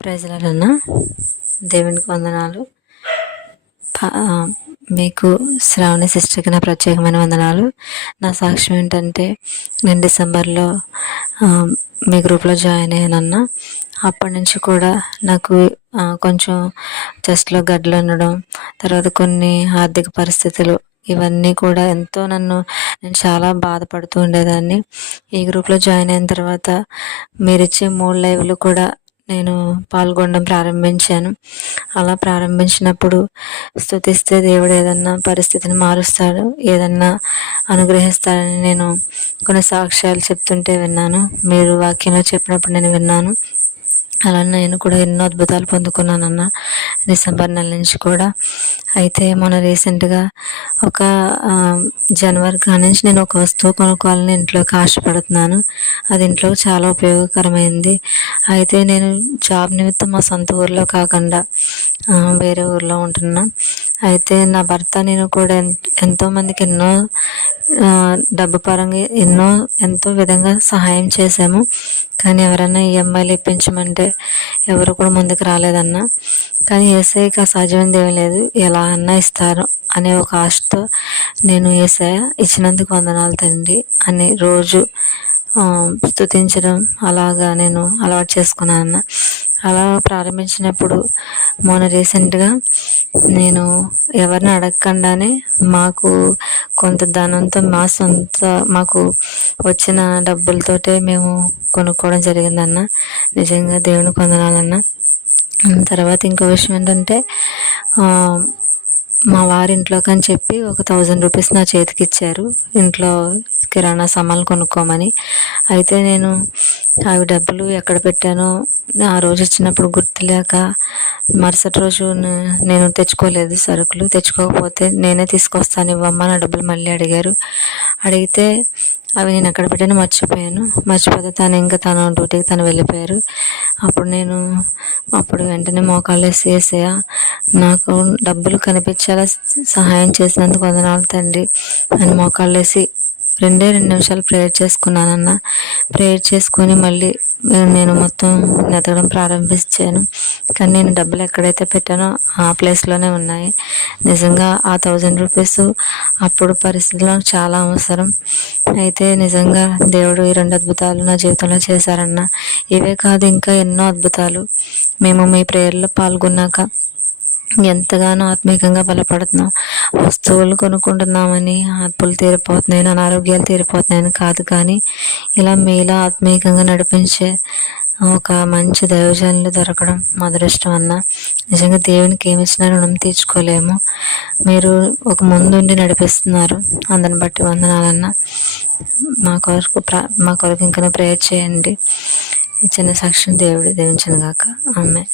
ప్రైజ్లాడన్నా దేవునికి వందనాలు. మీకు శ్రావణి సిస్టర్కి నా ప్రత్యేకమైన వందనాలు. నా సాక్ష్యం ఏంటంటే, నేను డిసెంబర్లో మీ గ్రూప్లో జాయిన్ అయ్యానన్నా. అప్పటి నుంచి కూడా నాకు కొంచెం చెస్ట్లో గడ్డలు ఉండడం, తర్వాత కొన్ని ఆర్థిక పరిస్థితులు, ఇవన్నీ కూడా ఎంతో నేను చాలా బాధపడుతూ ఉండేదాన్ని. ఈ గ్రూప్లో జాయిన్ అయిన తర్వాత మీరిచ్చే 3 లైవ్లు కూడా నేను పాల్గొనడం ప్రారంభించాను. అలా ప్రారంభించినప్పుడు స్తుతిస్తే దేవుడు ఏదన్నా పరిస్థితిని మారుస్తాడు, ఏదన్నా అనుగ్రహిస్తాడని నేను కొన్ని సాక్ష్యాలు చెప్తుంటే విన్నాను. మీరు వాక్యంలో చెప్పినప్పుడు నేను విన్నాను. అలా నేను కూడా ఎన్నో అద్భుతాలు పొందుకున్నానన్న డిసెంబర్ నెల నుంచి కూడా. అయితే మొన్న రీసెంట్గా ఒక జనవరి కాడి నుంచి నేను ఒక వస్తువు కొనుక్కోవాలని ఇంట్లోకి ఆశపడుతున్నాను. అది ఇంట్లో చాలా ఉపయోగకరమైంది. అయితే నేను జాబ్ నిమిత్తం మా సొంత ఊర్లో కాకుండా వేరే ఊర్లో ఉంటున్నా. అయితే నా భర్త నేను కూడా ఎంతోమందికి ఎన్నో డబ్బు పరంగా ఎంతో విధంగా సహాయం చేశాము. కానీ ఎవరైనా ఈఎంఐలు ఇప్పించమంటే ఎవరు కూడా ముందుకు రాలేదన్నా. కానీ యేసయ్యకి అసాధ్యమైనది ఏమీ లేదు, ఎలా అన్నా ఇస్తారు అనే ఒక ఆశతో నేను యేసయ్య ఇచ్చినందుకు వందనాలు తండ్రి అని రోజు స్తుతించడం అలాగా నేను అలవాటు చేసుకున్నాను. అలా ప్రారంభించినప్పుడు మొన్న రీసెంట్గా నేను ఎవరిని అడగకుండానే మాకు కొంత ధనంతో మాకు వచ్చిన డబ్బులతోటే మేము కొనుక్కోవడం జరిగిందన్న. నిజంగా దేవునికి వందనాలన్న. తర్వాత ఇంకో విషయం ఏంటంటే, మా వారింట్లోకి అని చెప్పి ఒక 1000 రూపీస్ నా చేతికి ఇచ్చారు, ఇంట్లో కిరాణా సామాన్లు కొనుక్కోమని. అయితే నేను అవి డబ్బులు ఎక్కడ పెట్టానో ఆ రోజు ఇచ్చినప్పుడు గుర్తులేక మరుసటి రోజు నేను తెచ్చుకోలేదు. సరుకులు తెచ్చుకోకపోతే నేనే తీసుకొస్తాను ఇవ్వమ్మా నా డబ్బులు మళ్ళీ అడిగారు. అడిగితే అవి నేను ఎక్కడ పెట్టానో మర్చిపోతే తన డ్యూటీకి తను వెళ్ళిపోయారు. అప్పుడు వెంటనే మోకాళ్ళు వేసి నాకు డబ్బులు కనిపించేలా సహాయం చేసినందుకు వందనాలు తండ్రి అని మోకాళ్ళు వేసి 2 నిమిషాలు ప్రేయర్ చేసుకున్నానన్న. ప్రేయర్ చేసుకొని మళ్ళీ నేను మొత్తం నెతకడం ప్రారంభించాను. కానీ నేను డబ్బులు ఎక్కడైతే పెట్టానో ఆ ప్లేస్లోనే ఉన్నాయి. నిజంగా ఆ 1000 రూపీస్ అప్పుడు పరిస్థితిలో చాలా అవసరం. అయితే నిజంగా దేవుడు ఈ 2 అద్భుతాలు నా జీవితంలో చేశారన్న. ఇవే కాదు, ఇంకా ఎన్నో అద్భుతాలు. మేము మీ ప్రేయర్లో పాల్గొన్నాక ఎంతగానో ఆత్మీయంగా బలపడుతున్నాం. వస్తువులు కొనుక్కుంటున్నామని అప్పులు తీరిపోతున్నాయని, అనారోగ్యాలు తీరిపోతున్నాయని కాదు, కానీ ఇలా మీలా ఆత్మీయంగా నడిపించే ఒక మంచి దైవజనులు దొరకడం మా అదృష్టం అన్న. నిజంగా దేవునికి ఏమి ఇచ్చినా రుణం తీర్చుకోలేము. మీరు ఒక ముందుండి నడిపిస్తున్నారు, అందరిని బట్టి వందనాలన్న. మా కొరకు ఇంకా ప్రేయర్ చేయండి. ఈ చిన్న సాక్ష్యం దేవుడు దీవించును గాక. ఆమేన్.